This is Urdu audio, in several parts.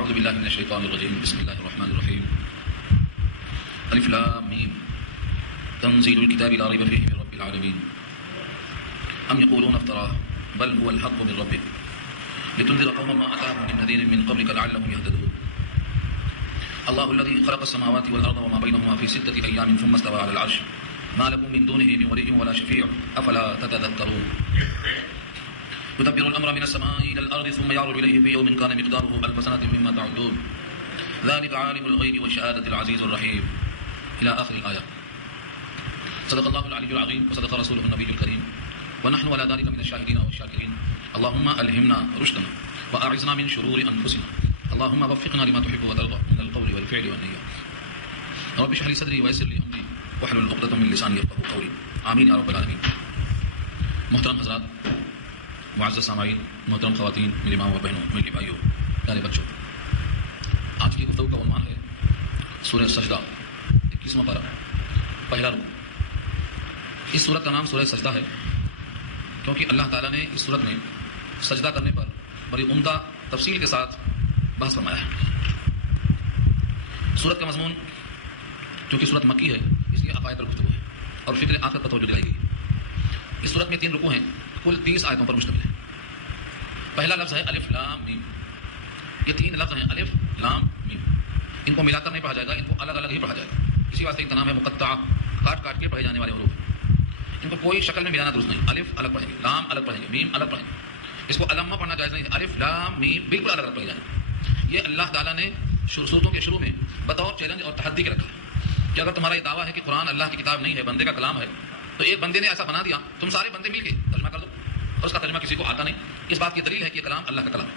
اعوذ باللہ من الشیطان الرجیم بسم اللہ الرحمن الرحیم الف لام میم تنزیل الکتاب لا ریب فیہ من رب العالمین ام یقولون افتراه بل هو الحق من ربک لتنذر قوما ما اتاهم من نذیر من قبلک لعلهم يهتدون اللہ الذی خلق السماوات والارض وما بینهما فی ستة ایام ثم استوى على العرش ما لكم من دونه من ولي ولا شفيع افلا تتذكرون يدبر الامر من السماء الى الارض ثم يعرج اليه في يوم كان مقداره الف سنه مما تعدون ذلك عالم الغيب والشهاده العزيز الرحيم الى اخر الايه. صدق الله العلي العظيم وصدق رسوله النبي الكريم ونحن على ذلك من الشاهدين والشاكرين. اللهم الهمنا رشدنا واعذنا من شرور انفسنا. اللهم وفقنا لما تحب وترضى من القول والفعل والنية. رب اشرح لي صدري ويسر لي امري واحلل عقدة من لساني يفقهوا قولي. آمین یا رب العالمین. محترم حضرات، معزز سامعین، محترم خواتین، میری ماں و بہنوں، میرے بھائیوں، پیارے بچوں، آج کی گفتگو کا عنوان ہے سورہ سجدہ، 21واں پارہ، پہلا رکوع. اس سورت کا نام سورہ سجدہ ہے کیونکہ اللہ تعالیٰ نے اس سورت میں سجدہ کرنے پر بڑی عمدہ تفصیل کے ساتھ بحث فرمایا ہے. سورت کا مضمون چونکہ سورت مکی ہے اس لیے عقائد پر گفتگو ہے اور فکر آخرت پر توجہ دلائی گئی. اس سورت میں 3 رکوع ہیں، کل 30 آیتوں پر مشتمل ہے. پہلا لفظ ہے الف لام میم. یہ 3 لفظ ہیں الف لام میم، ان کو ملا کر نہیں پڑھا جائے گا، ان کو الگ الگ ہی پڑھا جائے گا. اسی واسطے ان کا نام ہے مقطع، کاٹ کاٹ کے پڑھے جانے والے حروف. ان کو کوئی شکل میں ملانا درست نہیں. الف الگ پڑھیں گے، لام الگ پڑھیں گے، میم الگ پڑھیں گے. اس کو علامہ پڑھنا جائز نہیں. الف لام میم بالکل الگ الگ پڑھے جائیں. یہ اللہ تعالیٰ نے سورتوں کے شروع میں بطور چیلنج اور تحدی کے رکھا ہے کہ اگر تمہارا یہ دعویٰ ہے کہ قرآن اللہ کی کتاب نہیں ہے، بندے کا کلام ہے، تو ایک بندے نے ایسا بنا دیا، تم سارے بندے مل کے ترجمہ کر دو اور اس کا ترجمہ کسی کو آتا نہیں. اس بات کی دلیل ہے کہ یہ کلام اللہ کا کلام ہے.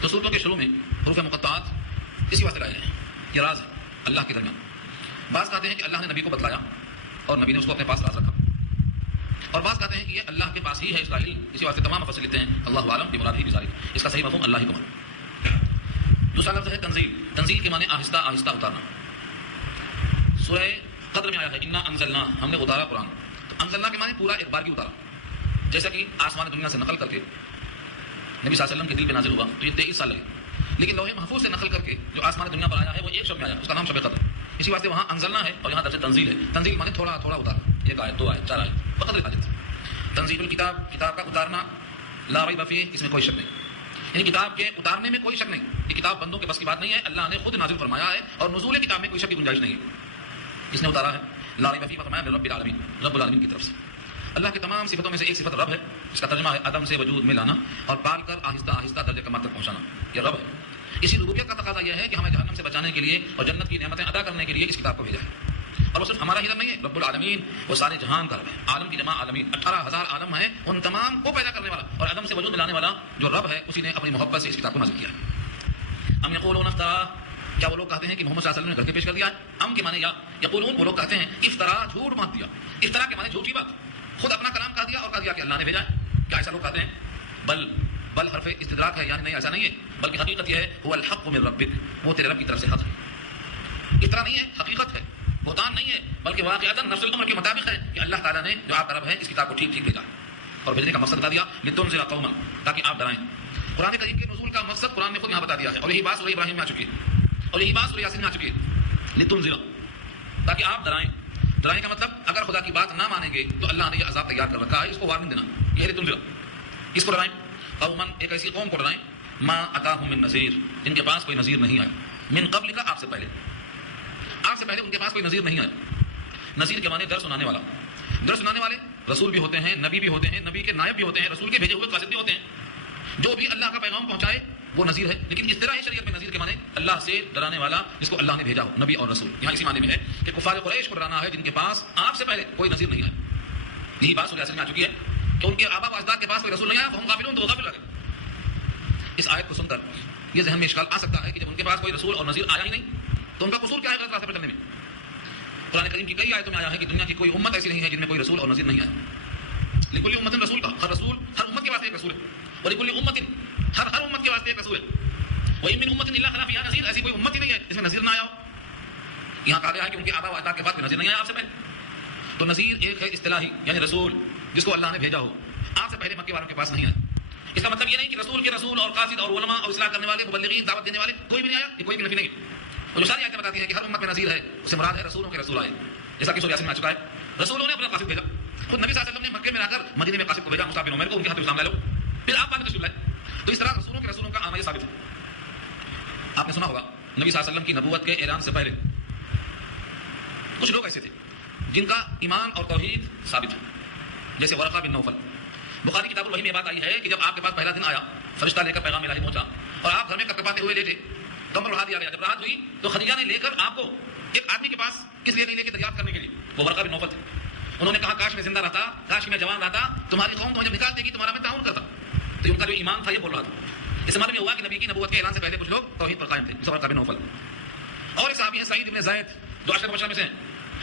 تو سورتوں کے شروع میں حروف مقطعات اسی واسطے لائے ہیں. یہ راز ہے اللہ کے درمیان. بعض کہتے ہیں کہ اللہ نے نبی کو بتلایا اور نبی نے اس کو اپنے پاس راز رکھا، اور بعض کہتے ہیں کہ یہ اللہ کے پاس ہی ہے اس کا علم. اسی واسطے تمام مفسر لکھتے ہیں اللہ عالم کی مراد ہی بذالک. اس کا صحیح مفہوم اللہ ہی کو مانو. دوسرا لفظ ہے تنزیل. تنزیل کے معنی آہستہ آہستہ اتارنا. سورہ قدر میں آیا ہے انا انزلنا، ہم نے اتارا قرآن. تو انزلنا کے معنی پورا ایک بار کی اتارا. جیسا کہ آسمان دنیا سے نقل کر کے نبی صلی اللہ علیہ وسلم کے دل پہ نازل ہوا تو یہ 23 سال لگے، لیکن لوح محفوظ سے نقل کر کے جو آسمان دنیا پر آیا ہے وہ ایک شب میں آیا، اس کا نام شب قدر. اسی واسطے وہاں انزلنا ہے اور یہاں درجہ تنزیل ہے. تنزیل معنی تھوڑا تھوڑا اتارنا، 1 آیت 2 آیت 4 آیت بقدر حاجت. تنزیل الکتاب، کتاب کا اتارنا، لا ریب فیہ، اس میں کوئی شک نہیں. یعنی کتاب کے اتارنے میں کوئی شک نہیں. یہ کتاب بندوں کے بس کی بات نہیں ہے، اللہ نے خود نازل فرمایا ہے اور نزول کتاب میں کوئی شک کی گنجائش نہیں ہے. اس نے اتارا ہے. لا ریب فیہ فرمایا رب العالمین، رب العالمین کی طرف سے. اللہ کی تمام صفتوں میں سے ایک صفت رب ہے، اس کا ترجمہ ہے عدم سے وجود میں لانا اور پال کر آہستہ آہستہ درجہ کمال تک پہنچانا. یہ رب ہے. اسی ربوبیت کا تقاضا یہ ہے کہ ہمیں جہنم سے بچانے کے لیے اور جنت کی نعمتیں ادا کرنے کے لیے اس کتاب کو بھیجا ہے. اور وہ صرف ہمارا ہی رب نہیں ہے، رب العالمین وہ سارے جہان کا رب ہے. عالم کی جمع عالمین، 18,000 عالم ہیں، ان تمام کو پیدا کرنے والا اور عدم سے وجود میں لانے والا جو رب ہے، اسی نے اپنی محبت سے اس کتاب کو نازل کیا ہے. ام یقولون افترا، کیا وہ لوگ کہتے ہیں کہ محمد صلی اللہ علیہ وسلم نے گھر کے پیش کر دیا ہے؟ ام کے معنی یا، یقولون وہ لوگ کہتے ہیں افطرا، جھوٹ باندھ دیا. افطرا کے معنی جھوٹی بات، خود اپنا کلام کہہ دیا اور کہہ دیا کہ اللہ نے بھیجا ہے. کیا ایسا لوگ کہتے ہیں؟ بل حرف استدراک ہے، یعنی نہیں ایسا نہیں ہے، بلکہ حقیقت یہ ہے هو الحق من ربک، وہ تیرے رب کی طرف سے حق ہے. افطرا نہیں ہے، حقیقت ہے، بہتان نہیں ہے، بلکہ واقعتاً نفس الامر کے مطابق ہے کہ اللہ تعالیٰ نے جو آپ کا رب ہے اس کتاب کو ٹھیک ٹھیک بھیجا اور بھیجنے کا مقصد بتا دیا لتنذر قوما، تاکہ آپ ڈرائیں. قرآن کریم کے نزول کا مقصد قرآن نے خود یہاں بتا دیا ہے اور یہی بات سورہ ابراہیم میں آ چکی ہے اور یہی بات سورہ یاسین میں آ چکی ہے. لتنذر، تاکہ آپ ڈرائیں. ڈرائیں کا مطلب اگر خدا کی بات نہ مانیں گے تو اللہ نے یہ عذاب تیار کر رکھا ہے، اس کو وارننگ دینا. یہ ہے لتنذر. اس کو ڈرائیں. قوما، ایک ایسی قوم کو ڈرائیں، ما اتاہم من نذیر، جن کے پاس کوئی نذیر نہیں آیا. من قبل کا، آپ سے پہلے ان کے پاس کوئی نذیر نہیں آیا. نذیر کے معنی ڈر سنانے والا. ڈر سنانے والے رسول بھی ہوتے ہیں، نبی بھی ہوتے ہیں، نبی کے نائب بھی ہوتے ہیں، رسول کے بھیجے ہوئے قاصد بھی ہوتے ہیں. جو بھی اللہ کا پیغام پہنچائے وہ نذیر ہے. لیکن اس طرح ہی شریعت میں نذیر کے معنی اللہ سے ڈرانے والا جس کو اللہ نے بھیجا ہو، نبی اور رسول. یہاں اسی معنی میں ہے کہ کفار قریش کو ڈرانا ہے جن کے پاس آپ سے پہلے کوئی نذیر نہیں آیا. یہی بات سورہ یاسین میں آ چکی ہے کہ ان کے آبا و اجداد کے پاس کوئی رسول نہیں آیا، فہم غافلون، تو وہ غافل رہ گئے. اس آیت کو سن کر یہ ذہن میں اشکال آ سکتا ہے کہ جب ان کے پاس کوئی رسول اور نذیر آیا ہی نہیں تو ان کا قصور کیا ہے غلط راستے پر چلنے میں. قرآن کریم کی کئی آیتوں میں آیا ہے کہ دنیا کی کوئی امت ایسی نہیں ہے جن میں کوئی رسول اور نذیر نہیں آیا. لکل امت رسول کا، ہر رسول ہر امت کے واسطے ایک رسول ہے، اور لکل امت ہر امت کے واسطے ایک رسول ہے. وَإِن مِّن أُمَّةٍ إِلَّا خَلَا فِيهَا نَذِيرٌ، ایسی کوئی امت ہی نہیں ہے جس میں نذیر نہ آیا ہو. یہاں کہا گیا ہے کہ ان کے آبا و اجداد کے پاس کوئی نذیر نہیں آیا آپ سے پہلے. تو نذیر ایک ہے اصطلاحی، یعنی رسول جس کو اللہ نے بھیجا ہو، آپ سے پہلے مکے والوں کے پاس نہیں آیا. اس کا مطلب یہ نہیں کہ رسول کے رسول اور قاصد اور علماء اور اصلاح کرنے والے مبلغین دعوت دینے والے کوئی بھی نہیں آیا، یہ کوئی بھی نفی نہیں. اور جو ساری آیتیں بتاتی ہیں کہ ہر امت میں نذیر ہے، اس سے مراد ہے رسولوں کے رسول آئے، جیسا کہ سورہ یاسین میں آ چکا ہے. رسولوں نے اپنا قاصد بھیجا، خود نبی صلی اللہ علیہ وسلم نے مکے میں آ کر مدینے میں قاصد کو بھیجا، مصعب بن عمیر کو، ان کے ہاتھ اسلام لے لو، پھر آپ بعد میں تشریف لائے. تو اس طرح رسولوں کے رسولوں کا آنا یہ ثابت ہے. آپ نے سنا ہوگا نبی صلی اللہ علیہ وسلم کی نبوت کے اعلان سے پہلے کچھ لوگ ایسے تھے جن کا ایمان اور توحید ثابت ہے، جیسے ورقہ بن نوفل. بخاری کتاب الوحی میں یہ بات آئی ہے کہ جب آپ کے پاس پہلا دن آیا، فرشتہ لے کر پیغام الہی پہنچا اور آپ گھر میں کپکپاتے ہوئے لیٹے، کمر اڑا دیا گیا. جب رات ہوئی تو خدیجہ نے لے کر آپ کو ایک آدمی کے پاس کس لیے نہیں لے کے دریافت کرنے کے لیے، وہ ورقہ بن نوفل تھے. انہوں نے کہا کاش میں زندہ رہتا، کاش میں جوان رہتا، تمہاری قوم تمہیں جب نکال دے گی تمہارا میں تعاون کرتا. تو ان کا جو ایمان تھا یہ بول رہا تھا. اس معنی میں ہوا کہ نبی کی نبوت کے اعلان سے پہلے کچھ لوگ توحید پر قائم تھے، جیسے ورقہ بن نوفل. اور ایک صحابی ہیں سعید بن زید جو عشرہ مبشرہ میں سے ہیں،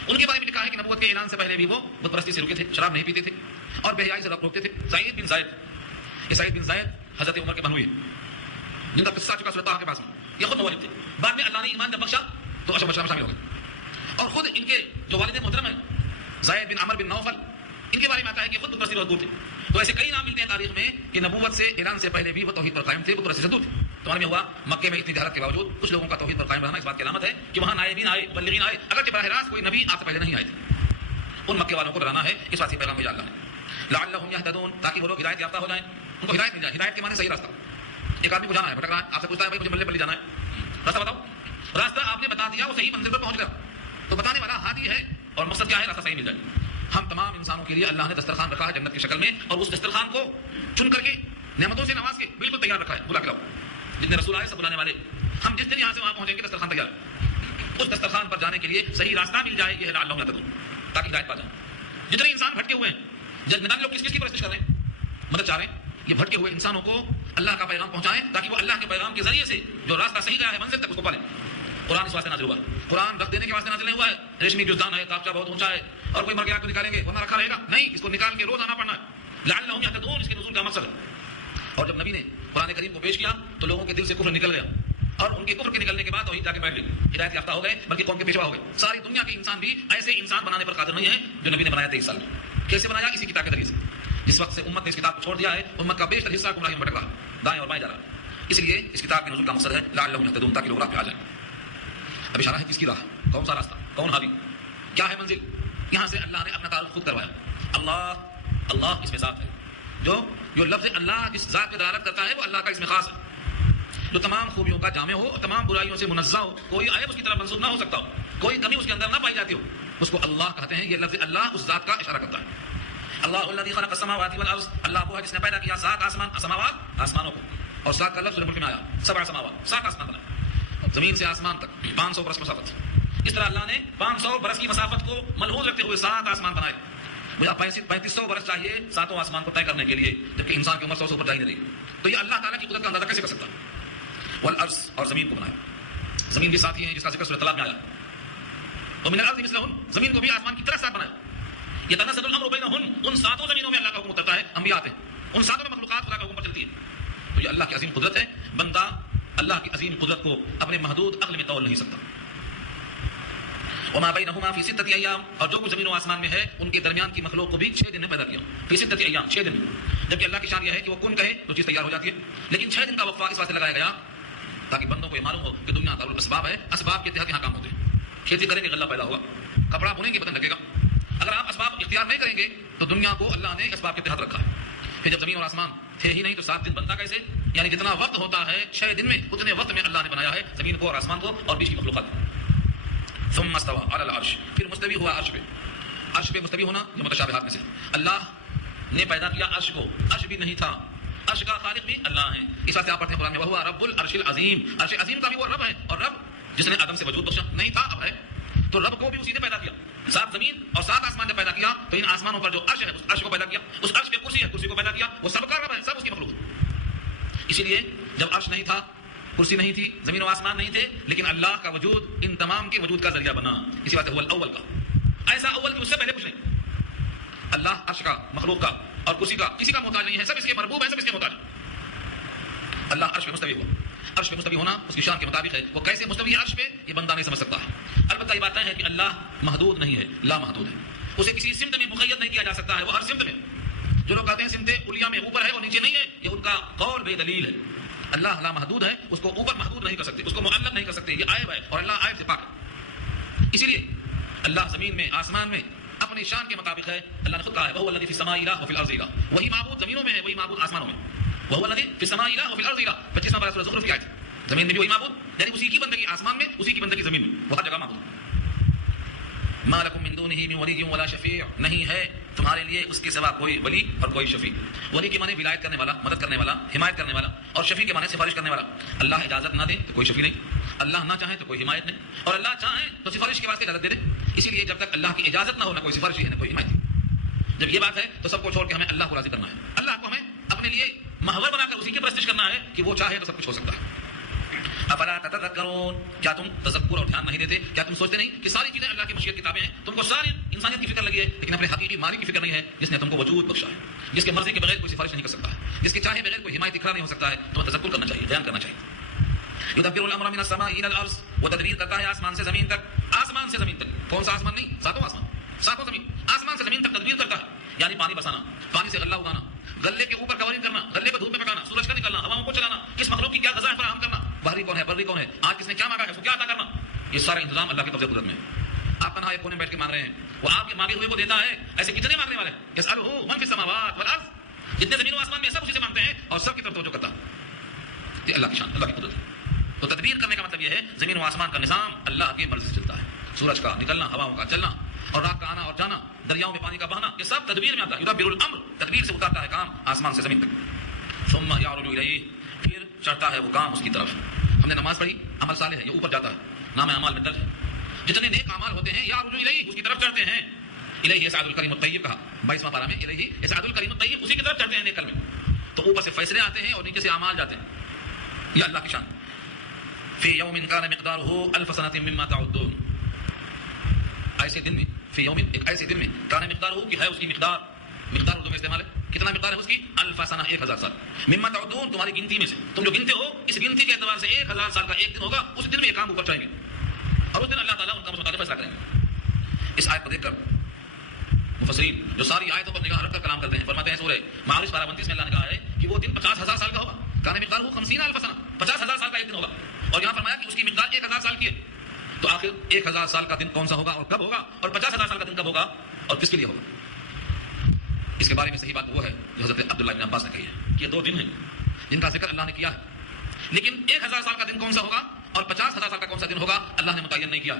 ان کے بارے میں لکھا ہے کہ نبوت کے اعلان سے پہلے بھی وہ بت پرستی سے رکے تھے، شراب نہیں پیتے تھے اور بے حیائی سے روکتے تھے. سعید بن زید، یہ سعید بن زید حضرت عمر کے بنوئی جن کا قصہ آ چکا سورۃ طٰہٰ کے پاس میں، یہ خود مولد تھے. بعد میں اللہ نے ایمان جب بخشا تو عشرہ مبشرہ میں شامل ہو گئے. اور خود ان کے جو والد محترم ہیں زید بن عمر بن نوفل، ان کے بارے میں آتا ہے کہ خود بت پرستی سے دور تھے. تو ایسے کئی نام ملتے ہیں تاریخ میں کہ نبوت سے اعلان سے پہلے بھی وہ توحید پر قائم تھے، بت پرستی سے دور تھے. تو معلوم ہوا مکے میں اتنی جہالت کے باوجود کچھ لوگوں کا توحید پر قائم رہنا اس بات کی علامت ہے کہ وہاں نائبین آئے، مبلغین آئے، اگرچہ براہ راست کوئی نبی آپ سے پہلے نہیں آئے تھے. ان مکے والوں کو ڈرانا ہے، اس بات سے پیغام بھیجا اللہ نے، لعلہم یہتدون، تاکہ وہ لوگ ہدایت یافتہ ہو جائیں، ان کو ہدایت مل جائے. ہدایت کے معنی صحیح راستہ. ایک آدمی کو جانا ہے، بھٹک رہا ہے، آپ سے پوچھتا ہے بھائی مجھے بلے بلے جانا ہے، راستہ بتاؤ. راستہ آپ نے بتا دیا، وہ صحیح منزل پر پہنچ گیا. تو بتانے والا ہادی ہے اور مقصد کیا ہے؟ راستہ صحیح مل جائے. ہم تمام انسانوں کے لیے اللہ نے دسترخوان رکھا ہے جنت کی شکل میں، اور اس دسترخوان کو چن کر کے نعمتوں سے نواز کے بالکل تیار رکھا ہے. بلا کے لاؤ، جتنے رسول آئے سب بلانے والے. ہم جس دن یہاں سے وہاں پہنچیں گے دسترخوان تیار. اس دسترخوان پر جانے کے لیے صحیح راستہ مل جائے، یہ ہے لعلہم یہتدون، تاکہ ہدایت پا جائیں. جتنے انسان بھٹکے ہوئے ہیں، جتنے لوگ کس کی پرستش کر رہے ہیں، مدد چاہ رہے ہیں، یہ بھٹکے ہوئے انسانوں کو اللہ کا پیغام پہنچائیں تاکہ وہ اللہ کے پیغام کے ذریعے سے جو راستہ صحیح گیا ہے منزل تک اس کو پالیں. قرآن اس واسطے نازل ہوا ہے. قرآن رکھ دینے کے واسطے نازل نہیں ہوا ہے. ریشمی جزدان ہے، تاقچہ بہت اونچا ہے اور کوئی مر گیا تو نکالیں گے ورنہ رکھا رہے گا، نہیں، اس کو نکال کے روز آنا پڑنا ہے. لعلہم یہتدون اس کے نزول کا مقصد ہے. اور جب نبی نے قرآن کریم کو پیش کیا تو لوگوں کے دل سے کفر نکل گیا، اور ان کے کفر کے نکلنے کے بعد توحید جا کے بیٹھ گئی، ہدایت یافتہ ہو گئے، بلکہ قوم کے پیشوا ہو گئے. ساری دنیا کے انسان بھی ایسے انسان بنانے پر قادر نہیں ہے جو نبی نے بنایا 23 سال میں. کیسے بنایا؟ اسی کتاب کے ذریعے سے. جس وقت سے امت نے اس کتاب کو چھوڑ دیا ہے، امت کا بیشتر حصہ گمراہی میں بھٹک رہا ہے، دائیں اور بائیں جا رہا ہے. اس لیے اس کتاب کے نزول کا مقصد ہے لعلہم یہتدون، تاکہ لوگ راہ پہ آ جائیں. اب اشارہ ہے کس کی راہ، کون سا راستہ، کون ہادی، کیا ہے منزل. یہاں سے اللہ نے اپنا تعارف خود کروایا. اللہ، اللہ اس میں ذات ہے. جو لفظ اللہ جس ذات پہ دلالت کرتا ہے وہ اللہ کا اس میں خاص ہے، جو تمام خوبیوں کا جامع ہو، تمام برائیوں سے منزہ ہو، کوئی عیب اس کی طرف منسوب نہ ہو سکتا ہو، کوئی کمی اس کے اندر نہ پائی جاتی ہو، اس کو اللہ کہتے ہیں. یہ لفظ اللہ اس ذات کا اشارہ کرتا ہے. اللہ الذی خلق السماوات والارض، اللہ وہ ہے جس نے پیدا کیا 7 آسمان، سماوات آسمانوں کو، اور 7 کا لفظ ملک میں آیا، 7 سماوات، 7 آسمان بنا، زمین سے آسمان تک 500 برس مسافت. اس طرح اللہ نے 500 برس کی مسافت کو ملحوظ رکھتے ہوئے 7 آسمان بنائے. مجھے 3500 برس چاہیے 7 آسمان کو طے کرنے کے لیے، جبکہ انسان کی عمر 100 سے اوپر جا ہی نہیں رہی. تو یہ اللہ تعالیٰ کی قدرت کا اندازہ کیسے کر سکتا ہے؟ والارض، اور زمین کو بنایا. زمین بھی ساتھی ہیں جس کا ذکر سورۃ طلاق میں آیا. ومن الارض مثلہن، زمین کو بھی آسمان کی طرح ساتھ بنایا. یتنزل الامر بینہن، ان 7 زمینوں میں اللہ کا حکم اترتا ہے، انبیاء آتے ہیں، ان 7 میں مخلوقات خدا کا حکم پر چلتی ہے. تو یہ اللہ کی عظیم قدرت ہے. بندہ اللہ کی عظیم قدرت کو اپنے محدود عقل میں تول نہیں سکتا. وما بینہما فی 6 ایام، اور جو کچھ زمین و آسمان میں ہے ان کے درمیان کی مخلوق کو بھی 6 دن میں پیدا کیا. فی 6 ایام، 6 دن. جبکہ اللہ کی شان یہ ہے کہ وہ کن کہے تو چیز تیار ہو جاتی ہے، لیکن 6 دن کا وقفہ اس واسطے لگایا گیا تاکہ بندوں کو یہ معلوم ہو کہ دنیا دار الاسباب ہے، اسباب کے تحت یہاں کام ہوتے ہیں. کھیتی کریں گے غلہ پیدا ہوگا، کپڑا بنیں گے بدن لگے گا. اگر آپ اسباب اختیار نہیں کریں گے تو دنیا کو اللہ نے اسباب کے تحت رکھا ہے. پھر جب زمین اور آسمان تھے ہی نہیں تو 7 دن بنتا کیسے؟ یعنی جتنا وقت ہوتا ہے 6 دن میں، اتنے وقت میں اللہ نے بنایا ہے زمین کو اور آسمان کو اور بیچ کی مخلوقات. ثم استوى على العرش، پھر مستوی ہوا عرش پہ. عرش پہ مستوی ہونا یہ متشابہات میں سے. اللہ نے پیدا کیا عرش کو، عرش بھی نہیں تھا، عرش کا خالق بھی اللہ ہے. اس واسطے آپ پڑھتے ہیں قرآن میں وہو رب العرش العظیم، عرش عظیم کا بھی وہ رب ہے، اور رب جس نے آدم سے وجود بخشا، نہیں تھا اب ہے، تو رب کو بھی اسی نے پیدا کیا. 7 زمین اور 7 آسمان جب پیدا کیا تو ان آسمانوں پر جو عرش ہے اس عرش کو پیدا کیا. اس عرش پہ کرسی ہے، کرسی کو پیدا کیا. وہ سب کا رب ہے، سب اس کی مخلوق. اسی لیے جب عرش نہیں تھا، کرسی نہیں تھی، زمین و آسمان نہیں تھے، لیکن اللہ کا وجود ان تمام کے وجود کا ذریعہ بنا. اسی بات ہے اول کا، ایسا اول کہ اس سے پہلے کچھ نہیں. اللہ عرش کا، مخلوق کا اور کرسی کا کسی کا محتاج نہیں ہے، سب اس کے مربوب ہیں، سب اس کے محتاج. اللہ عرش پہ مستوی ہوا. عرش پہ مستوی ہونا اس کی شان کے مطابق ہے. وہ کیسے مستوی ہے عرش پہ یہ بندہ نہیں سمجھ سکتا ہے. البتہ یہ بات ہے کہ اللہ محدود نہیں ہے، لا محدود ہے. اسے کسی سمت میں مقید نہیں کیا جا سکتا ہے، وہ ہر سمت میں. جو لوگ کہتے ہیں سمت علیہ میں اوپر ہے اور نیچے نہیں ہے، یہ ان کا قول بے دلیل ہے۔ اللہ لا محدود ہے، اس کو اوپر محدود نہیں کر سکتے، اس کو معلق نہیں کر سکتے، یہ عیب ہے اور اللہ عیب سے پاک ہے۔ اسی لیے اللہ زمین میں آسمان میں اپنی شان کے مطابق ہے۔ اللہ نے خود کہا ہے وَهُوَ الَّذِي فِي السَّمَاءِ إِلَٰهٌ وَفِي الْأَرْضِ إِلَٰهٌ، وہی معبود زمینوں میں ہے، وہی معبود آسمانوں میں۔ وَهُوَ الَّذِي فِي السَّمَاءِ إِلَٰهٌ وَفِي الْأَرْضِ إِلَٰهٌ، 25واں پارہ سورہ زخرف کی آیت۔ زمین میں بھی وہی معبود، یعنی اسی کی بندگی آسمان میں، اسی کی بندگی زمین میں، وہ ہر جگہ معبود۔ مَا لَكُم مِّن دُونِهِ مِن وَلِيٍّ وَلَا شَفِيعٍ، نہیں ہے تمہارے لیے اس کے سوا کوئی ولی اور کوئی شفیع۔ ولی کے معنی ولایت کرنے والا، مدد کرنے والا، حمایت کرنے والا، اور شفیع کے معنی سفارش کرنے والا۔ اللہ اجازت نہ دے تو کوئی شفیع نہیں، اللہ نہ چاہے تو کوئی حمایت نہیں، اور اللہ چاہے تو سفارش کے واسطے اجازت دے دے۔ اسی لیے جب تک اللہ کی اجازت نہ ہو نہ کوئی سفارش ہے نہ کوئی حمایت۔ جب یہ بات ہے تو سب کو چھوڑ کے ہمیں اللہ کو راضی کرنا ہے، اللہ کو ہمیں اپنے لیے محور بنا کر اسی کی پرستش کرنا ہے کہ وہ چاہے تو سب کچھ ہو سکتا ہے۔ افلا تتذکرون، کیا تم تذکر اور دھیان نہیں دیتے؟ کیا تم سوچتے نہیں کہ ساری چیزیں اللہ کی مشیت کتابیں ہیں؟ تم کو ساری انسانیت کی فکر لگی ہے لیکن اپنے حقیقی مالک کی فکر نہیں ہے، جس نے تم کو وجود بخشا ہے، جس کے مرضی کے بغیر کوئی سفارش نہیں کر سکتا ہے، جس کے چاہے بغیر کوئی حمایت اکھڑا نہیں ہو سکتا ہے۔ تمہیں تذکر کرنا چاہیے، دھیان کرنا چاہیے۔ یدبر الامر من السماء الى الارض، وہ تدبیر کرتا ہے آسمان سے زمین تک۔ آسمان سے زمین تک، کون سا آسمان؟ نہیں، ساتوں آسمان، ساتوں زمین، آسمان سے زمین تک تدبیر کرتا ہے، یعنی پانی بسانا، پانی سے غلہ اگانا، غلے کے اوپر کورنگ کرنا، غلے کو دھوپ میں پکانا، سورج کا نکلنا، ہواؤں کو چلانا، کس مخلوق کی کیا غذائیں فراہم کرنا، بحری کون ہے، بری کون ہے، آج کس نے کیا مانگا ہے، اس کو کیا عطا کرنا، یہ سارا انتظام اللہ کی قبضہ قدرت میں ہے۔ آپ تنہا ایک کونے میں بیٹھ کے مانگ رہے ہیں، وہ آپ کے مانگے ہوئے کو دیتا ہے۔ ایسے کتنے مانگنے والے ہیں؟ یسألہ من فی السماوات والارض، جتنے زمین و آسمان میں سب اسی سے مانگتے ہیں اور سب کی طرف توجہ کرتا ہے۔ یہ اللہ کی شان، اللہ کی قدرت ہے۔ تو تدبیر کرنے کا مطلب یہ ہے زمین و آسمان کا نظام اللہ کی مرضی سے چلتا ہے، سورج کا نکلنا، ہواؤں کا چلنا، اور رات کا آنا اور جانا، دریاؤں میں پانی کا بہنا، یہ سب تدبیر میں آتا ہے۔ یدبر الامر، تدبیر سے اتارتا ہے کام آسمان سے زمین تک۔ ثم یعرج الیہ، پھر چڑھتا ہے وہ کام اس کی طرف۔ ہم نے نماز پڑھی، عمل صالح ہے، یہ اوپر جاتا ہے، نام اعمال میں درج ہے۔ جتنے نیک اعمال ہوتے ہیں یعرج الیہ، اس کی طرف چڑھتے ہیں۔ الیہ یصعد الکلم الطیب کہا 22واں پارہ میں، الیہ یصعد الکلم الطیب، اسی کی طرف چڑھتے ہیں نیک کلمے۔ تو اوپر سے فیصلے آتے ہیں اور نیچے سے اعمال جاتے ہیں، یہ اللہ کی شان۔ فی یوم کان مقدارہ الف سنۃ مما تعدون، ایسے دن میں، فی یوم، ایک ایسے دن میں، کان مقدارہ کی ہے اس کی مقدار، مقدار اردو میں استعمال ہے، کتنا مقدار ہے اس کی؟ الف سنہ، 1000 سال، مما تعدون، تمہاری گنتی میں سے، تم جو گنتے ہو اس گنتی کے اعتبار سے 1000 سال کا ایک دن ہوگا، اس دن میں یہ کام اوپر چڑھیں گے اور اس دن اللہ تعالیٰ ان کا مطابق فیصلہ کریں گے۔ اس آیت کو دیکھ کر مفسرین جو ساری آیتوں پر نگاہ رکھ کر کلام کرتے ہیں فرماتے ہیں سورہ معارج پارہ 29 میں اللہ نے کہا ہے کہ وہ دن 50,000 سال کا ہوگا، کان مقدارہ 50,000 سنہ، 50,000 سال کا ایک دن ہوگا، اور یہاں فرمایا کہ اس کی مقدار 1000 سال کی ہے۔ تو آخر 1000 سال کا دن کون سا ہوگا اور کب ہوگا، اور 50,000 سال کا دن کب ہوگا اور کس کے لیے ہوگا؟ اس کے بارے میں صحیح بات وہ ہے جو حضرت عبداللہ بن عباس نے کہی ہے کہ یہ 2 دن ہیں جن کا ذکر اللہ نے کیا ہے، لیکن 1000 سال کا دن کون سا ہوگا اور 50,000 سال کا کون سا دن ہوگا اللہ نے متعین نہیں کیا،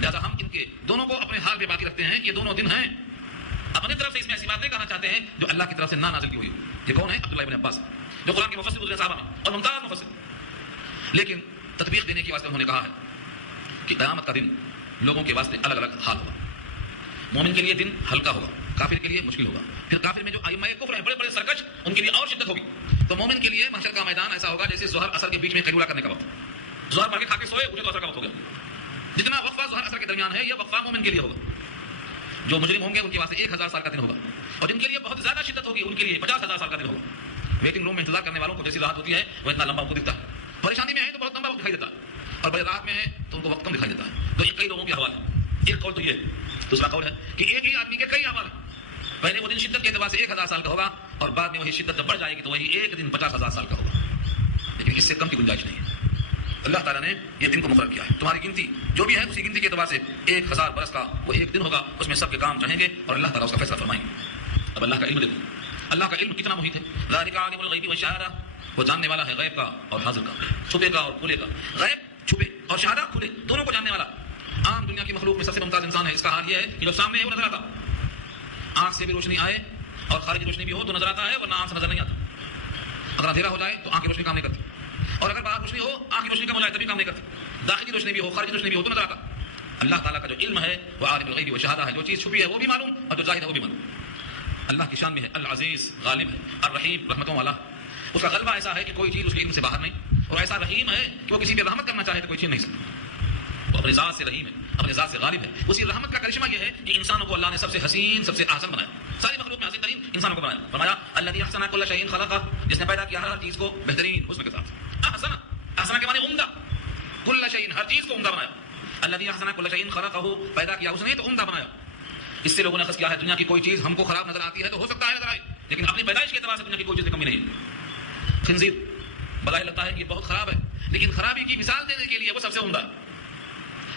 لہذا ہم ان کے دونوں کو اپنے حال پہ باقی رکھتے ہیں کہ یہ دونوں دن ہیں۔ اپنی طرف سے اس میں ایسی بات نہیں کہنا چاہتے ہیں جو اللہ کی طرف سے نہ نازل کی ہوئی۔ یہ کون ہے؟ عبداللہ بن عباس، جو قرآن کے مفسر گزرے صحابہ میں اور ممتاز مفسر، لیکن تطبیق دینے کی واسطے انہوں نے کہا ہے کہ قیامت کا دن لوگوں کے واسطے الگ الگ حال ہوگا۔ مومن کے لیے دن ہلکا ہوگا، کافر کے لیے مشکل ہوگا، پھر کافر میں جو ائمہ کفر ہیں بڑے بڑے سرکش، ان کے لیے اور شدت ہوگی۔ تو مومن کے لیے محشر کا میدان ایسا ہوگا جیسے ظہر اثر کے بیچ میں قیلولہ کرنے کا وقت، ظہر پڑھ کے کھا کے سوئے اٹھے تو اثر کا وقت ہو گیا، جتنا وقفہ ظہر اثر کے درمیان ہے یہ وقفہ مومن کے لیے ہوگا۔ جو مجرم ہوں گے ان کے واسطے 1000 سال کا دن ہوگا، اور جن کے لیے بہت زیادہ شدت ہوگی ان کے لیے 50,000 سال کا دن ہوگا۔ ویٹنگ روم میں انتظار کرنے والوں کو جیسی راحت ہوتی ہے وہ اتنا لمبا وقت دکھتا ہے، پریشانی میں ہے تو بہت لمبا وقت دکھائی دیتا ہے، اور بڑے راحت میں ہے تو ان کو وقت کم دکھائی دیتا ہے۔ تو یہ کئی لوگوں کے حوالے ہیں، ایک قول تو یہ ہے، دوسرا قول ہے کہ ایک ہی آدمی کے کئی اعمال ہیں، پہلے وہ دن شدت کے اعتبار سے 1000 سال کا ہوگا اور بعد میں وہی شدت جب بڑھ جائے گی تو وہی ایک دن 50,000 سال کا ہوگا، لیکن اس سے کم کی گنجائش نہیں ہے۔ اللہ تعالیٰ نے یہ دن کو مقرر کیا ہے، تمہاری گنتی جو بھی ہے اسی گنتی کے اعتبار سے 1000 برس کا وہ ایک دن ہوگا، اس میں سب کے کام چڑھیں گے اور اللہ تعالیٰ اس کا فیصلہ فرمائیں گے۔ اب اللہ کا علم دیکھو، اللہ کا علم کتنا محیط ہے۔ ذالک عالم الغیب والشہادہ، وہ جاننے والا ہے غیب کا اور حاضر کا، چھپے کا اور کھلے کا، غیب چھپے اور شہادہ کھلے دونوں کو جاننے والا۔ عام دنیا کی مخلوق میں سب سے ممتاز انسان ہے، اس کا حال یہ ہے کہ جو سامنے ہے وہ نظر آتا، آنکھ سے بھی روشنی آئے اور خارجی روشنی بھی ہو تو نظر آتا ہے، ورنہ آنکھ سے نظر نہیں آتا۔ اگر اندھیرا ہو جائے تو آنکھ کی روشنی کام نہیں کرتی، اور اگر باہر روشنی ہو آنکھ کی روشنی کم ہو جائے تبھی کام نہیں کرتی، داخلی روشنی بھی ہو خارجی روشنی بھی ہو تو نظر آتا۔ اللہ تعالیٰ کا جو علم ہے وہ عالم الغیب و شہادہ ہے، جو چیز چھپی ہے وہ بھی معلوم اور جو ظاہر ہے وہ بھی معلوم۔ اللہ کی شان میں ہے العزیز، غالب ہے، الرحیم، رحمتوں والا، اس کا غلبہ ایسا ہے کہ کوئی چیز اس کے علم سے باہر نہیں، اور ایسا رحیم ہے کہ وہ کسی پہ رحمت کرنا چاہے تو کوئی چھین نہیں سکتا، وہ اپنے ذات سے رحیم ہے، اپنے ذات سے غالب ہے۔ اسی رحمت کا کرشمہ یہ ہے کہ انسانوں کو اللہ نے سب سے حسین، سب سے احسن بنایا، ساری مخلوق میں حسین ترین انسانوں کو بنایا۔ فرمایا الذی احسن کل شیء خلقہ، جس نے پیدا کیا ہر چیز کو بہترین حسن کے ساتھ۔ احسن، احسن کے معنی عمدہ، کل شیء ہر چیز کو عمدہ بنایا۔ الذی احسن کل شیء خلقہ، پیدا کیا اس نے تو عمدہ بنایا۔ اس سے لوگوں نے قص کیا ہے دنیا کی کوئی چیز ہم کو خراب نظر آتی ہے تو ہو سکتا ہے نظر آئے، لیکن اپنی پیدائش کے اعتبار سے دنیا کی کوئی چیز کمی نہیں ہے. خنزیر بظاہر لگتا ہے کہ یہ بہت خراب ہے، لیکن خرابی کی مثال دینے کے لیے وہ سب سے عمدہ ہے.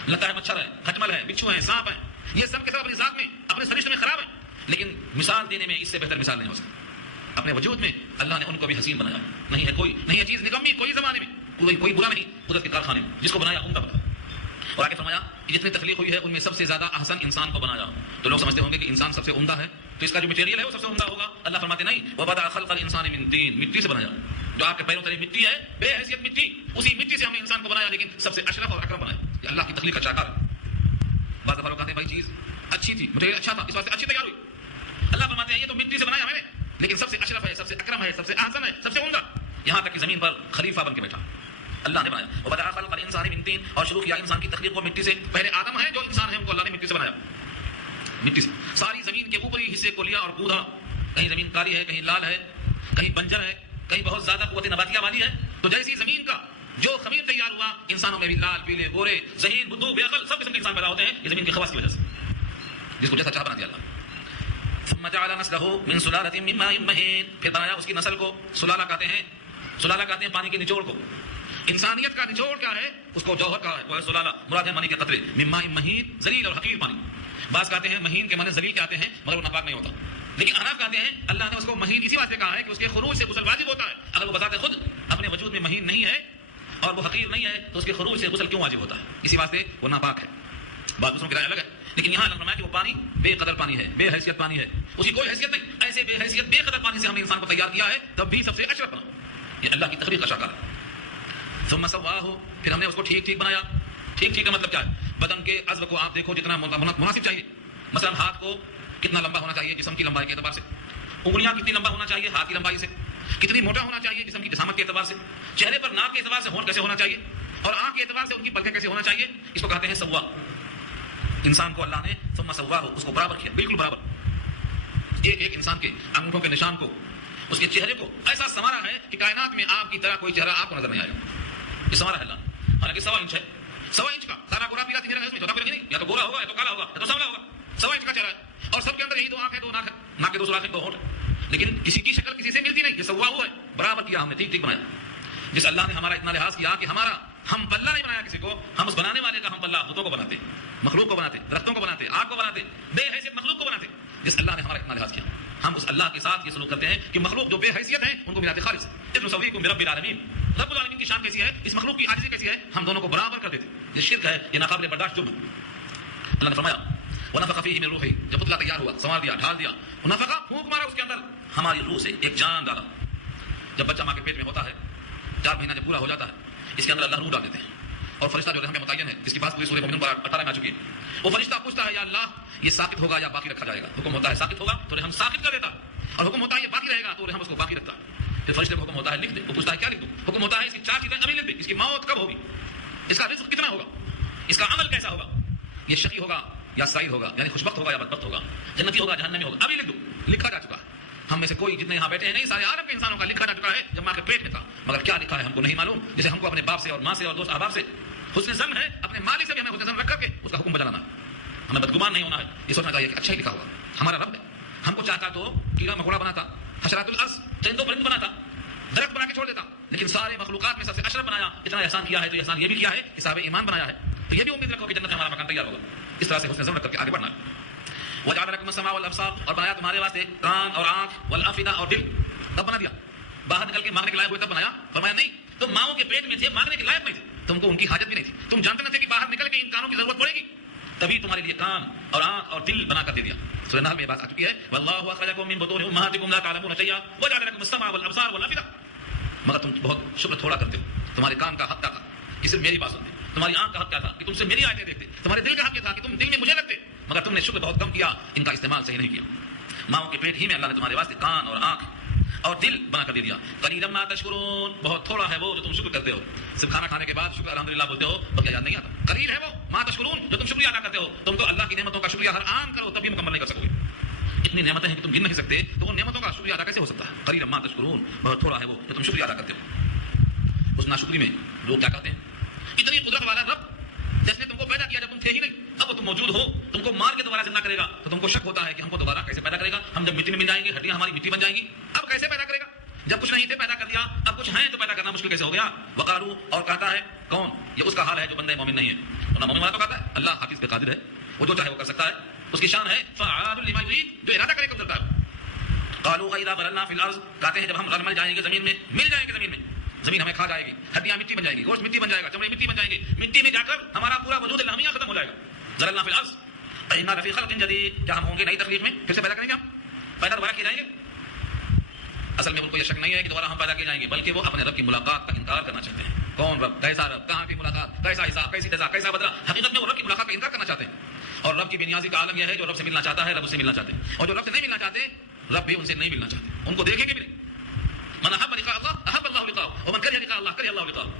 لگتا ہے مچھر ہے، کھٹمل ہے، بچھو ہیں، سانپ ہیں، یہ سب کے سب اپنی ذات میں اپنے سرشت میں خراب ہیں، لیکن مثال دینے میں اس سے بہتر مثال نہیں ہو سکتی. اپنے وجود میں اللہ نے ان کو بھی حسین بنایا. نہیں ہے کوئی نہیں ہے چیز نکمی کوئی زمانے میں کوئی برا نہیں قدرت کے کارخانے میں، جس کو بنایا عمدہ بنایا. اور آگے فرمایا کہ جتنی تخلیق ہوئی ہے ان میں سب سے زیادہ احسن انسان کو بنایا. تو لوگ سمجھتے ہوں گے کہ انسان سب سے عمدہ ہے تو اس کا جو مٹیریل ہے وہ سب سے عمدہ ہوگا. اللہ فرماتے نہیں، وَبَدَأَ خَلْقَ الْإِنسَانِ مِن طِينٍ، مٹی سے بنایا. جو آپ کے پیروں تلے مٹی ہے، بے حیثیت مٹی، اسی مٹی سے ہم نے انسان کو بنایا، لیکن سب سے اشرف اور اکرم بنایا. یہ اللہ کی تخلیق کا شاہکار ہے. بعض دفعہ لوگ کہتے ہیں بھائی چیز اچھی تھی، مٹیریل اچھا تھا، اس واسطے اچھی تیار ہوئی. اللہ فرماتے ہیں یہ تو مٹی سے بنایا میں نے، لیکن سب سے اشرف ہے، سب سے اکرم ہے، سب سے احسن ہے، سب سے عمدہ. یہاں تک کہ زمین پر خلیفہ بن کے بیٹھا اللہ نے بنایا. وَبَدَأَ خَلْقَ الْإِنسَانِ مِن طِينٍ، اور شروع کیا انسان کی تخلیق کو مٹی سے. پہلے آدم ہے جو انسان ہے ان کو اللہ نے مٹی سے بنایا. مٹی سے ساری زمین کے اوپری حصے کو لیا اور گودا. کہیں زمین کالی ہے، کہیں لال ہے، کہیں بنجر ہے، کہیں بہت زیادہ قوت نباتیہ والی ہے. تو جیسی زمین کا جو خمیر تیار ہوا، انسانوں میں بھی لال، پیلے، گورے، ذہین، بدو، بے عقل سب قسم کے انسان پیدا ہوتے ہیں یہ زمین کی خواص کی وجہ سے، جس کو جیسا چاہ بنا دیا اللہ. ثم جعل نسله من سلالة من ماء مهين، پھر بنایا اس کی نسل کو. سلالہ کہتے ہیں پانی کے نچوڑ کو. انسانیت کا نچوڑ کیا ہے؟ اس کو جوہر کا ہے وہ ہے سلالہ، مراد ہے پانی کے قطرے. من ماء مهين، ذلیل اور حقیر پانی. بعض کہتے ہیں مہین کے معنی ذلیل کے آتے ہیں مگر وہ ناپاک نہیں ہوتا. لیکن احناف کہتے ہیں اللہ نے اس کو مہین اسی واسطے کہا ہے کہ اس کے خروج سے غسل واجب ہوتا ہے. اگر وہ بذات خود اپنے وجود میں مہین نہیں ہے اور وہ حقیر نہیں ہے تو اس کے خروج سے غسل کیوں واجب ہوتا ہے؟ اسی واسطے وہ ناپاک ہے. بعض دوسروں کی رائے الگ ہے، لیکن یہاں اللہ فرمایا کہ وہ پانی بے قدر پانی ہے، بے حیثیت پانی ہے، اس کی کوئی حیثیت نہیں. ایسے بے حیثیت بے قدر پانی سے ہم نے انسان کو تیار کیا ہے، تب بھی سب سے اشرف بنا. یہ اللہ کی تخلیق کا شاہکار ہے. ثم سواه، پھر ہم نے اس کو ٹھیک ٹھیک بنایا. ٹھیک ٹھیک کا مطلب کیا ہے؟ بدن کے عضو کو آپ دیکھو جتنا مناسب چاہیے. مثلا ہاتھ کو کتنا لمبا ہونا چاہیے جسم کی لمبائی کے اعتبار سے، انگلیاں کتنی لمبا ہونا چاہیے ہاتھ کی لمبائی سے، کتنی موٹا ہونا چاہیے جسم کی جسامت کے اعتبار سے، چہرے پر ناک کے اعتبار سے ہونٹ کیسے ہونا چاہیے، اور آنکھ کے اعتبار سے ان کی پلکیں کیسے ہونا چاہیے. اس کو کہتے ہیں سوا. انسان کو اللہ نے ثم سواہ، اس کو برابر کیا، بالکل برابر. ایک ایک انسان کے انگوٹھوں کے نشان کو، اس کے چہرے کو ایسا سنوارا ہے کہ کائنات میں آپ کی طرح کوئی چہرہ آپ کو نظر نہیں آئے گا. یہ سنوارا ہے اللہ. حالانکہ 1.25 انچ ہے، 1.25 انچ کا سارا گورا پیلا تیرا ہے، اس میں چھوٹا کوئی نہیں، یا تو گورا ہوگا یا تو کالا ہوگا یا تو سانولا ہوگا. 1.25 انچ کا چہرہ ہے اور سب کے اندر یہی 2 آنکھ ہے، 2 ناک ہے، ناک کے 2 سوراخ ہیں، 2 ہونٹ ہے، لیکن کسی کی شکل کسی سے ملتی نہیں. یہ سوا ہوا ہے، برابر کیا ہم نے، ٹھیک ٹھیک بنایا. جس اللہ نے ہمارا اتنا لحاظ کیا کہ ہمارا ہم پلہ نہیں بنایا کسی کو، ہم اس بنانے والے کا ہم پلہ بتوں کو بناتے، مخلوق کو بناتے، درختوں کو بناتے، آگ کو بناتے، بے حیثیت مخلوق کو بناتے. جس اللہ نے ہمارا اتنا لحاظ کیا، ہم اس اللہ کے ساتھ یہ سلوک کرتے ہیں کہ مخلوق جو بے حیثیت ہیں ان کو بناتے خالص. اذ نسویکم برب العالمین، رب العالمین کی شان کیسی ہے، اس مخلوق کی عاجزی کیسی ہے، ہم دونوں کو برابر کر دیتے. یہ شرک ہے، یہ ناقابل برداشت جرم ہے. اللہ نے فرمایا ونفخ فیہ من روحہ، جب پتلا تیار ہوا، سنوار دیا، ڈھال دیا، ونفخ، پھونک مارا اس کے اندر، ہماری روح سے ایک جان ڈالا. جب بچہ ماں کے پیٹ میں ہوتا ہے 4 مہینہ جب پورا ہو جاتا ہے اس کے اندر اللہ روح ڈال دیتے ہیں. اور فرشتہ جو ہمیں متعین ہے، جس کی بات پوری سورہ مومنون پر 18 میں آ چکی ہے، وہ فرشتہ پوچھتا ہے یا اللہ یہ ساقط ہوگا یا باقی رکھا جائے گا. حکم ہوتا ہے ساقط ہوگا تو ہم ساقط کر دیتا، اور حکم ہوتا ہے یہ باقی رہے گا تو ہم اس کو باقی رکھتا. پھر فرشتے کو حکم ہوتا ہے لکھ دے، وہ پوچھتا ہے کیا لکھ دوں. حکم ہوتا ہے اس کی 4 چیزیں ابھی لکھ دے، اس کی موت کب ہوگی، اس کا رزق کتنا ہوگا، اس کا عمل کیسا ہوگا، یہ شقی ہوگا یا سعید ہوگا، یعنی خوشبخت ہوگا یا بدبخت ہوگا، جنتی ہوگا جہنمی ہوگا، ابھی لکھ دو. لکھا جا چکا ہے. ہم میں سے کوئی جتنے یہاں بیٹھے ہیں نہیں، سارے عالم کے انسانوں کا لکھا جا چکا ہے جب ماں کے پیٹ میں تھا، مگر کیا لکھا ہے ہم کو نہیں معلوم. جیسے ہم کو اپنے باپ سے اور ماں سے اور دوست احباب سے حسن ظن ہے، اپنے مالک سے بھی ہمیں حسن ظن رکھ کر کے اس کا حکم بجانا ہے. ہمیں بدگمان نہیں ہونا ہے، یہ سوچنا چاہیے کہ اچھا ہی لکھا ہوگا. ہمارا رب ہے، ہم کو چاہتا تو کیڑا مکوڑا بناتا، حشرات الارض چرند و پرند بناتا، درخت بنا کے چھوڑ دیتا، لیکن سارے مخلوقات میں سب سے اشرف بنایا. اتنا احسان کیا ہے تو احسان یہ بھی کیا ہے کہ صاحب ایمان بنایا ہے. تو یہ بھی امید رکھو کہ جنت میں ہمارا مکان تیار ہوگا. اس طرح سے حسن ظن رکھ کر کے آگے بڑھنا ہے. وجعل لكم السماء والابصار، اور بنایا تمہارے واسطے کان اور آنکھ، والافئدہ اور دل. تب بنا دیا، باہر نکل کے مانگنے کے لائق ہوئے تب بنایا. فرمایا نہیں تم ماؤں کے پیٹ میں تھے، مانگنے کے لائق نہیں تھے، تم کو ان کی حاجت بھی نہیں تھی، تم جانتے نہ تھے کہ باہر نکل کے ان کانوں کی ضرورت پڑے گی، تبھی تمہارے لیے کان اور آنکھ اور دل بنا کر دے دیا. سورہ نحل میں بات آ چکی ہے واللہ اخرجکم من بطون امہاتکم لا تعلمون شیئا وجعل لكم السمع والابصار والافئدہ. مگر تم بہت شکر تھوڑا کرتے ہو. تمہارے کان کا حق کیا تھا کہ صرف میری بات سنتے، تمہاری آنکھ کا حق کیا تھا کہ تم سے میری آیتیں دیکھتے، تمہارے دل کا حق کیا تھا کہ تم دل میں مجھے لگتے، مگر تم نے شکر بہت کم کیا، ان کا استعمال صحیح نہیں کیا. ماؤں کے پیٹ ہی میں اللہ نے تمہارے واسطے کان اور آنکھ اور دل بنا کر دے دیا. قلیلا ما تشکرون، بہت تھوڑا ہے وہ جو تم شکر کرتے ہو. صرف کھانا کھانے کے بعد شکر الحمدللہ بولتے ہو تو کیا یاد نہیں آتا. قلیل ہے وہ ما تشکرون جو تم شکریہ ادا کرتے ہو. تم تو اللہ کی نعمتوں کا شکریہ ہر آن کرو تب بھی مکمل نہیں کر سکو گے. اتنی نعمتیں ہیں کہ تم گن نہیں سکتے، تو ان نعمتوں کا شکریہ ادا کیسے ہو سکتا ہے. قلیلا ما تشکرون، بہت تھوڑا ہے وہ جو تم شکریہ ادا کرتے ہو. اس ناشکری میں لوگ کیا کرتے ہیں، اتنی قدرت والا رب جس نے تم کو پیدا کیا جب تم تھے ہی نہیں، اب تم موجود ہو، تم کو مار کے دوبارہ زندہ کرے گا تو تم کو شک ہوتا ہے کہ ہم کو دوبارہ کیسے پیدا کرے گا؟ ہم جب مٹی میں مل جائیں گے، ہڈیاں ہماری مٹی بن جائیں گی، اب کیسے پیدا کرے گا؟ جب کچھ نہیں تھے پیدا کر دیا، اب کچھ ہیں تو پیدا کرنا مشکل کیسے ہو گیا؟ وقالو، اور کہتا ہے کون؟ یہ اس کا حال ہے جو بندہ مومن نہیں ہے، ورنہ مومن والا تو کہتا ہے اللہ حافظ پہ قادر ہے، وہ جو چاہے وہ کر سکتا ہے، اس کی شان ہے فعال لما یرید، جو ارادہ کرے کب کرتا ہے۔ قالوا اذا ضللنا في الارض، کہتے ہیں جب ہم مل جائیں گے زمین میں، مل جائیں گے زمین میں، زمین ہمیں کھا جائے گی، ہڈیاں مٹی بن جائے گی، گوشت مٹی بن جائے گا، چمڑے مٹی بن جائیں گے، مٹی میں جا کر ہمارا پورا وجود لہمیہ ختم ہو جائے گا۔ ضللنا في الارض انا لفی خلق جدید، کیا ہم ہوں گے نئی تخلیق میں، پھر سے پیدا کریں گے، ہم پیدا دوبارہ کیے جائیں گے؟ اصل میں ان کو یہ شک نہیں ہے کہ دوبارہ ہم پیدا کیے جائیں گے، بلکہ وہ اپنے رب کی ملاقات کا انکار کرنا چاہتے ہیں۔ کون رب؟ کیسا رب؟ کہاں کی ملاقات؟ کیسا حساب؟ کیسی جزا؟ کیسا بدلہ؟ حقیقت میں وہ رب کی ملاقات کا انکار کرنا چاہتے ہیں، اور رب کی بے نیازی کا عالم یہ ہے جو رب سے ملنا چاہتا ہے رب سے ملنا چاہتے ہیں، اور جو رب سے نہیں ملنا چاہتے رب بھی ان سے نہیں ملنا چاہتے، ان کو دیکھیں گے بھی نہیں۔ من احب لقاء اللہ احب اللہ لقاءه ومن كره لقاء الله كره الله لقاءه۔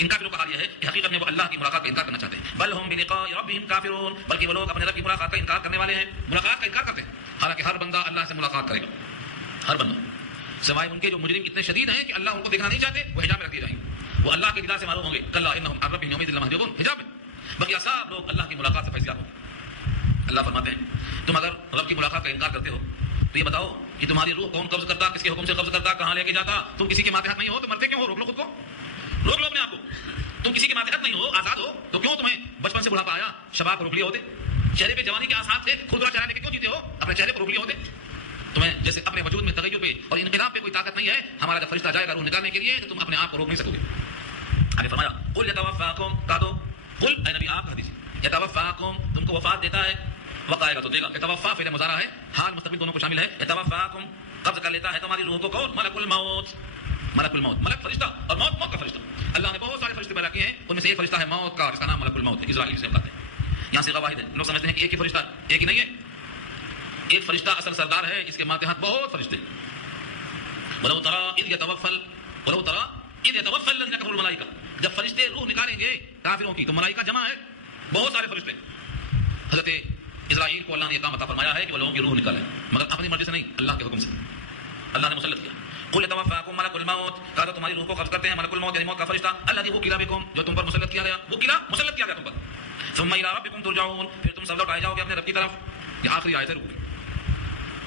ان کا بھی حال یہ ہے کہ حقیقت میں وہ اللہ کی ملاقات کا انکار کرنا چاہتے ہیں، بل هم بلقاء ربهم کافرون، بلکہ وہ لوگ اپنے رب کی ملاقات کا انکار کرنے والے ہیں، ملاقات کا انکار کرتے ہیں، حالانکہ ہر بندہ اللہ سے ملاقات کرے گا، ہر بندہ، سوائے ان کے جو مجرم اتنے شدید ہیں کہ اللہ ان کو دیکھنا نہیں چاہتے، وہ حجاب میں رکھ دیے جائیں گے، وہ اللہ کے دیدار سے معلوم ہوں گے، کلا انہم عن ربهم یومئذ لمحجوبون، حجاب میں، بقیہ سب لوگ اللہ کی ملاقات سے فیضیاب ہوں گے۔ اللہ فرماتے ہیں تم اگر رب کی ملاقات کا انکار کرتے ہو تو یہ بتاؤ کہ تمہاری روح کون قبض کرتا، کس کے حکم سے قبض کرتا، کہاں لے کے جاتا؟ تم کسی کے ماتحت نہیں ہو تو مرتے کیوں ہو؟ روک لو خود کو، روک لو اپنے آپ کو، تم کسی کے ماتحت نہیں ہو، آزاد ہو تو کیوں تمہیں بچپن سے بڑھاپا آیا، شباب کو روک لیے ہوتے، چہرے پہ جوانی کے آثار تھے، خودرا چہرہ لے کے کیوں جیتے ہو؟ اپنے چہرے کو روک لیے ہوتے، تمہیں جیسے اپنے وجود میں تغیر پہ اور انقلاب پہ کوئی طاقت نہیں ہے، ہمارا جب فرشتہ جائے گا روح نکالنے کے لیے تو تم اپنے آپ کو روک نہیں سکو گے۔ آگے فرمایا قل یتوفاکم، کہہ دو، قل اے نبی آپ کہہ دیجیے، یتوفاکم، تم کو وفات دیتا ہے، وقت آئے گا تو دے گا، یتوفا فعل مضارع ہے، حال مستقبل دونوں کو شامل ہے، یتوفاکم، قبض کر لیتا ہے تمہاری روح کو کون؟ ملک الموت، ملک الموت، ملک فرشتہ، اور موت موت کا فرشتہ، اللہ نے بہت سارے فرشتے پیدا کیے ہیں، ان میں سے ایک فرشتہ ہے موت کا، جس کا نام ملک الموت ہے، اسرائیل سے بلاتے ہیں، یہاں سے واحد ہے، لوگ سمجھتے ہیں کہ ایک ہی فرشتہ، ایک ہی نہیں ہے، ایک فرشتہ اصل سردار ہے، اس کے ماتحت بہت فرشتے، ولو ترى اذ يتوفى الذين كفروا الملائکہ، جب فرشتے روح نکالیں گے کافروں کی تو ملائکہ جمع ہے، بہت سارے فرشتے، حضرت اسرائیل کو اللہ نے یہ کام عطا فرمایا ہے کہ وہ لوگوں کی روح نکالیں، مگر اپنی مرضی سے نہیں، اللہ کے حکم سے، اللہ نے مسلط کیا۔ قل يتوفاكم ملك الموت، کہا تو تمہاری روح کو قبض کرتے ہیں ملک الموت، یعنی موت کا فرشتہ، الذي وكل بكم، جو تم پر مسلط کیا گیا، مسلط کیا گیا تم پر، ثم الى ربكم ترجعون، پھر تم سب لوٹائے جاؤ گے اپنے رب کی طرف، یہ آخری آیت ہے روح،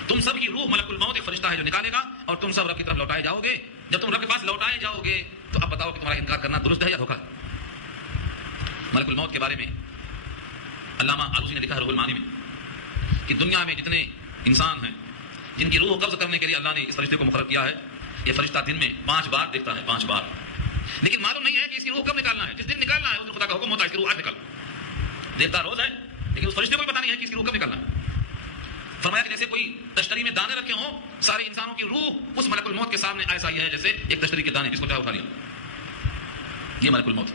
تم سب کی روح ملک الموت ایک فرشتہ ہے جو نکالے گا، اور تم سب رب کی طرف لوٹائے جاؤ گے، جب تم رب کے پاس لوٹائے جاؤ گے تو اب بتاؤ کہ تمہارا انکار کرنا درست ہے یا دھوکہ ہے؟ ملک الموت کے بارے میں علامہ آلوسی نے لکھا ہے روح المعانی میں کہ دنیا میں جتنے انسان ہیں جن کی روح قبض کرنے کے لیے اللہ نے اس فرشتے کو مقرر کیا ہے، یہ فرشتہ دن میں 5 بار دیکھتا ہے، 5 بار، لیکن معلوم نہیں ہے کہ اس کی روح کب نکالنا ہے، جس دن نکالنا ہے اس دن خدا کا حکم ہوتا ہے اس کی روح آج نکال، دیکھتا روز ہے لیکن اس فرشتے کو بھی پتہ نہیں ہے کہ اس کی روح کب نکالنا ہے۔ فرمایا کہ جیسے کوئی تشتری میں دانے رکھے ہوں، سارے انسانوں کی روح اس ملک الموت کے سامنے ایسا ہی ہے جیسے ایک تشتری کے دانے، جس کو چاہے اٹھا لیا، یہ ملک الموت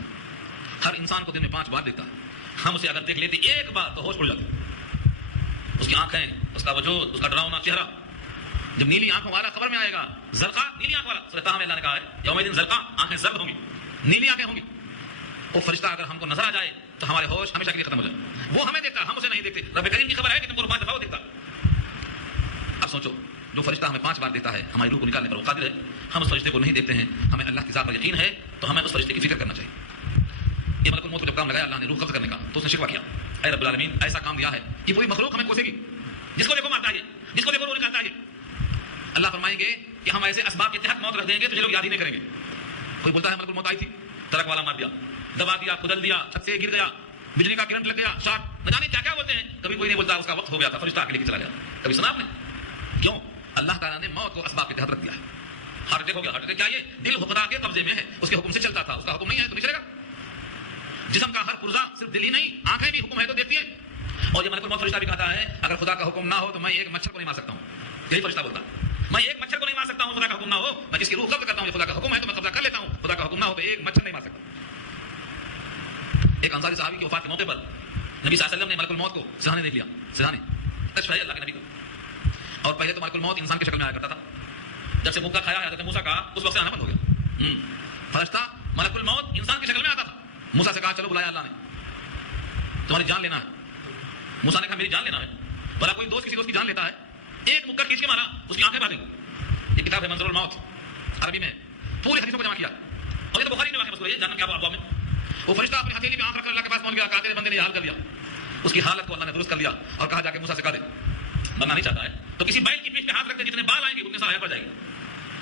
ہر انسان کو دن میں 5 بار دیکھتا ہے، ہم اسے اگر دیکھ لیتے ایک بار تو ہوش اڑ جاتے، اس کی آنکھیں، اس کا وجود، اس کا ڈراؤنا چہرہ، جب نیلی آنکھوں والا خبر میں آئے گا، زرقا نیلی آنکھ والا، سورۃ طٰہٰ میں اللہ نے کہا ہے یومئذ زرقا، آنکھیں زرد ہوں گی، نیلی آنکھیں ہوں گی، وہ فرشتہ اگر ہم کو نظر آ جائے تو ہمارے ہوش ہمیشہ کے لیے ختم ہو جائے، وہ ہمیں دیکھتا، ہم اسے نہیں دیکھتے، رب کریم کی خبر ہے کہ تم کو 5 دفعہ وہ دیکھتا۔ اب سوچو، جو فرشتہ ہمیں 5 بار دیتا ہے، ہماری روح کو نکالنے پر وہ قادر ہے، ہم اس فرشتے کو نہیں دیکھتے ہیں، ہمیں اللہ کی ذات پر یقین ہے تو ہمیں اس فرشتے کی فکر کرنا چاہیے۔ یہ ملک الموت کو جب کام لگایا اللہ نے روح قبض کرنے کا تو اس نے شکوہ کیا، اے رب العالمین ایسا کام دیا ہے کہ پوری مخلوق ہمیں کوسے گی، جس کو دیکھو مارتا ہے، جس کو دیکھو روح نکالتا ہے۔ اللہ فرمائیں گے کہ ہم ایسے اسباب کے تحت موت رکھ دیں گے تو یہ لوگ یاد ہی نہیں کریں گے۔ کوئی بولتا ہے ملک الموت آئی تھی، ٹرک والا مار دیا، دبا دیا، کھدل دیا، چھت سے گر گیا، بجلی کا کرنٹ لگ گیا، شارٹ، نہ جانے کیا کیا بولتے ہیں، کبھی کوئی نہیں بولتا اس کا وقت ہو گیا تھا، فرشتہ آ کے لے کے چلا گیا، کبھی سنا آپ نے؟ کیوں؟ اللہ تعالیٰ نے موت کو اسباب کے تحت رکھ دیا ہے۔ ہارٹ اٹیک ہو گیا، ہارٹ اٹیک کیا یہ دل خدا کے قبضے میں ہے، اس کے حکم سے چلتا تھا، اس کا حکم نہیں ہے تو نہیں چلے گا۔ جسم کا ہر پرزہ، صرف دل ہی نہیں، آنکھیں بھی حکم ہے تو دیکھتی ہیں۔ اور یہ ملک الموت فرشتہ بھی کہتا ہے اگر خدا کا حکم نہ ہو تو میں ایک مچھر کو نہیں مار سکتا ہوں، یہی فرشتہ بولتا ہے، میں ایک مچھر کو نہیں مار سکتا ہوں، خدا کا حکم نہ ہو، میں جس کی روح قبض کرتا ہوں یہ خدا کا حکم ہے تو میں قبضہ کر لیتا ہوں، خدا کا حکم نہ ہو تو ایک مچھر نہیں مار سکتا۔ ایک انصاری صحابی کی وفات کے موقع پر نبی صلی اللہ علیہ وسلم نے ملک الموت کو سہانے دیکھ لیا، سہانے کشف ہے اللہ کے نبی کا، اور پہلے تو ملک الموت انسان کی شکل میں آیا کرتا تھا، جب سے مکہ کھایا حضرت موسیٰ کا اس وقت سے آنا بند ہو گیا۔ فرشتہ ملک الموت انسان کی شکل میں آتا تھا، موسیٰ سے کہا چلو بلایا اللہ نے، تمہاری جان لینا ہے، موسیٰ نے کہا میری جان لینا ہے، بھلا کوئی دوست کسی دوست کی جان لیتا ہے، ایک مکہ کھینچ کے مارا، اس کی آنکھیں بھاگیں۔ یہ کتاب ہے منظر الموت، عربی میں پوری حدیثوں کو جمع کیا، اور یہ تو بخاری میں واقع مذکور ہے، جاننا کیا ابواب میں، وہ فرشتہ اپنی ہتھیلی میں آنکھ رکھ کر اللہ کے پاس پہنچ گیا، کہتے ہیں بندے نے یہ حال کر دیا، اس کی حالت کو اللہ نے درست کر لیا اور کہا جا کے موسیٰ سے کہا دے مرنا نہیں چاہتا ہے تو کسی بیل کی پیٹھ پہ ہاتھ رکھ دے، جتنے بال آئیں گے اتنے سال حیات بڑھ جائے گی.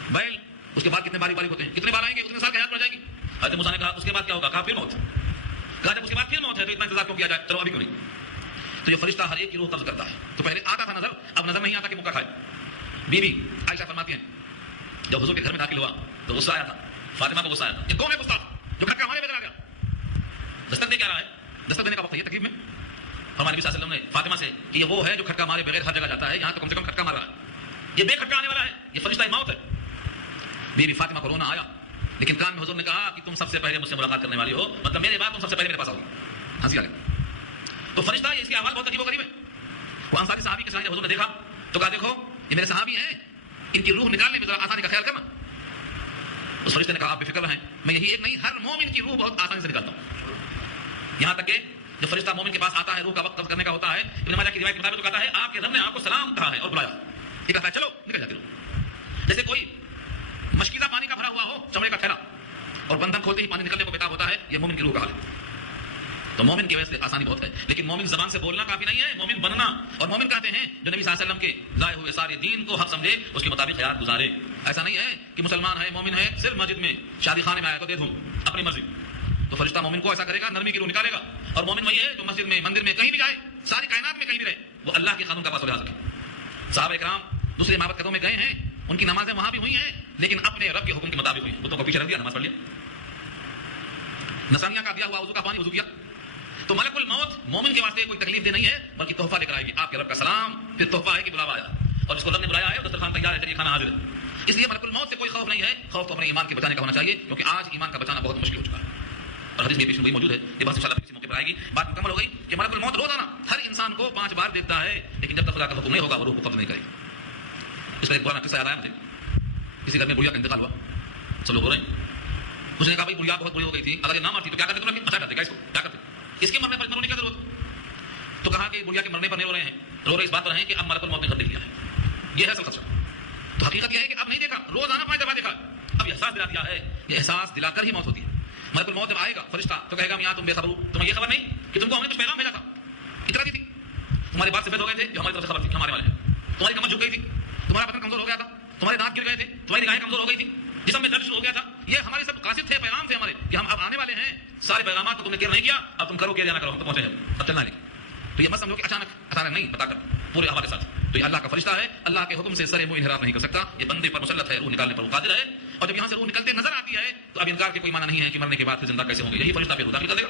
بیل اس کے بعد کتنے باریک باریک ہوتے ہیں، کتنے بال آئیں گے اتنے سال کی حیات بڑھ جائے گی. حضرت موسیٰ نے کہا اس کے بعد کیا ہوگا؟ کہا پھر موت. کہا جب اس کے بعد پھر موت ہے تو اتنا انتظار کیوں کیا جائے، چلو ابھی کیوں نہیں. تو یہ فرشتہ ہر ایک کی روح قبض کرتا ہے. تو پہلے آتا تھا نظر، اب نظر نہیں آتا کہ مکہ کھائے. بی بی عائشہ فرماتی ہیں جب حضور کے گھر میں داخل ہوا تو غصہ آیا تھا، فاطمہ کو غصہ آیا تھا. یہ کون ہے گستاخ جو کھٹکا ہمارے بغیر آ گیا؟ دستک دے کیا رہا ہے؟ دستک دینے کا وقت ہے تقریب میں. ہمارے نبی صلی اللہ علیہ وسلم نے فاطمہ سے کہ یہ وہ ہے جو کھٹکا مارے بغیر ہر جگہ جاتا ہے، یہاں تو کم سے کم کھٹکا مار رہا ہے، یہ بے کھٹکا آنے والا ہے، یہ فرشتہ موت ہے. بی بی فاطمہ کو رونا آیا، لیکن کان میں حضور نے کہا کہ تم سب سے پہلے مجھ سے ملاقات کرنے والی ہو، مطلب میرے بعد تم سب سے پہلے میرے پاس آؤ گی. ہنسی آ گئی. تو فرشتہ اس کی آواز بہت عجیب و غریب ہے. وہ انصاری صحابی کے سامنے حضور نے دیکھا تو کہا دیکھو یہ میرے صحابی ہیں، ان کی روح نکالنے میں ذرا آسانی کا خیال کرنا. اس فرشتے نے کہا آپ بے فکر رہیں، میں یہی ایک نہیں ہر مومن کی روح بہت آسانی سے نکالتا ہوں. یہاں تک کہ جب فرشتہ مومن کے پاس آتا ہے روح کا وقت قبض کرنے کا ہوتا ہے، ابن ماجہ کی روایت کے مطابق تو کہتا ہے آپ کے رب نے آپ کو سلام کہا ہے اور بلایا. یہ کہتا ہے چلو نکل جاتی روح. جیسے کوئی مشکیزہ پانی کا بھرا ہوا ہو چمڑے کا تھیلا اور بندھن کھولتے ہی پانی نکلنے کو بےتاب ہوتا ہے، یہ مومن کی روح کا حال ہے. تو مومن کی وجہ سے آسانی بہت ہے، لیکن مومن زبان سے بولنا کافی نہیں ہے، مومن بننا. اور مومن کہتے ہیں جو نبی صلی اللہ علیہ وسلم کے لائے ہوئے سارے دین کو حق سمجھے، اس کے مطابق حیات گزارے. ایسا نہیں ہے کہ مسلمان ہے مومن ہے صرف مسجد میں شادی خانے میں آیا تو دے دوں اپنی مرضی. تو فرشتہ مومن کو ایسا کرے گا، نرمی کی روح نکالے گا. اور مومن وہی ہے جو مسجد میں مندر میں کہیں بھی جائے، ساری کائنات میں کہیں بھی رہے، وہ اللہ کے قانون کا پاس لحاظ رکھے. صحابہ کرام دوسرے عبادت قدوں میں گئے ہیں، ان کی نمازیں وہاں بھی ہوئی ہیں، لیکن اپنے رب کے حکم کے مطابق ہوئی. بتوں کو پیچھے رکھ دیا، نماز پڑھ لیا. نسانیہ کا دیا ہوا وضو کا پانی وضو کیا. تو ملک الموت مومن کے واسطے کوئی تکلیف دہ نہیں ہے، بلکہ تحفہ لے کر آئے گی. آپ کے رب کا سلام، پھر تحفہ ہے کہ بلاوا آیا، اور جس کو رب نے بلایا ہے دسترخوان تیار ہے، چلیے کھانا حاضر ہے. اس لیے ملک الموت سے کوئی خوف نہیں ہے، خوف تو اپنے ایمان کے بچانے کا ہونا چاہیے، کیونکہ آج ایمان کا بچانا بہت مشکل ہو چکا ہے. اور حدیث میں پیش گوئی موجود ہے، یہ بات انشاءاللہ کسی موقع پر آئے گی. بات مکمل ہو گئی کہ ملک الموت روزانہ ہر انسان کو 5 بار دیکھتا ہے، لیکن جب تک خدا کا حکم نہیں ہوگا وہ روح کو قبض نہیں کرے گا. اس پر ایک پرانا قصہ یاد آیا مجھے. کسی گھر میں بڑھیا کا انتقال ہوا، سب لوگ رو رہے ہیں. اس نے کہا بھائی بڑھیا بہت بڑی ہو گئی تھی، اگر یہ نہ مرتی تو کیا کرتے تم؟ بچا کرتے. اس کو کیا کرتے؟ اس کے مرنے پر مرنے کی کیا ضرورت؟ تو کہا کہ بڑھیا کے مرنے پر نہیں رو رہے ہیں، رو رہے اس بات پر ہیں کہ اب ملک الموت نے گھر دیکھ لیا ہے. یہ ہے اصل خدشہ. تو حقیقت یہ ہے کہ اب نہیں دیکھا، روزانہ 5 دفعہ دیکھا، اب یہ احساس دلا دیا ہے. یہ احساس دلا کر ہی موت ہوتی ہے. ملک الموت جب آئے گا فرشتہ تو کہے گا میاں تم بے خبر ہو، تمہیں یہ خبر نہیں کہ تم کو ہم نے کچھ پیغام بھیجا تھا، اطلاع دی تھی، تمہارے بات سے بید ہو گئے تھے جو ہماری طرف سے خبر تھی ہمارے والے ہیں، تمہاری کمر جھک گئی تھی، تمہارا بدن کمزور ہو گیا تھا، تمہارے دانت گر گئے تھے، تمہاری نگاہیں کمزور ہو گئی تھی، جسم میں درد شروع ہو گیا تھا. یہ ہمارے سب قاصد تھے، پیغام تھے ہمارے کہ ہم اب آنے والے ہیں. سارے پیغامات کو تم نے کیئر نہیں کیا، اب تم کرو کیا جانا کرو، ہم تو پہنچے ہیں، اب چلنا ہے. تو یہ مت سمجھو کہ اچانک نہیں، بتا کر پورے حوالے کے ساتھ. تو یہ اللہ کا فرشتہ ہے، اللہ کے حکم سے سر منہ انحراف نہیں کر سکتا. یہ بندے پر مسلط ہے، روح نکالنے پر وہ قادر ہے. اور جب یہاں سے روح نکلتے نظر آتی ہے تو اب انکار کے کوئی معنی نہیں ہے کہ مرنے کے بعد پھر زندہ کیسے ہوں گے. یہی فرشتہ پھر روح داخل کر دے گا.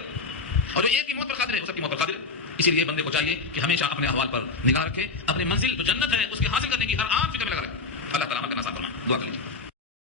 اور جو ایک کی موت پر قادر ہے وہ سب کی موت پر قادر ہے. اسی لیے بندے کو چاہیے کہ ہمیشہ اپنے احوال پر نگاہ رکھے، اپنی منزل جو جنت ہے اس کے حاصل کرنے کی ہر آن فکر میں لگا رکھے. اللہ تعالیٰ ہمیں آسان فرمائے. دعا کر لیجیے.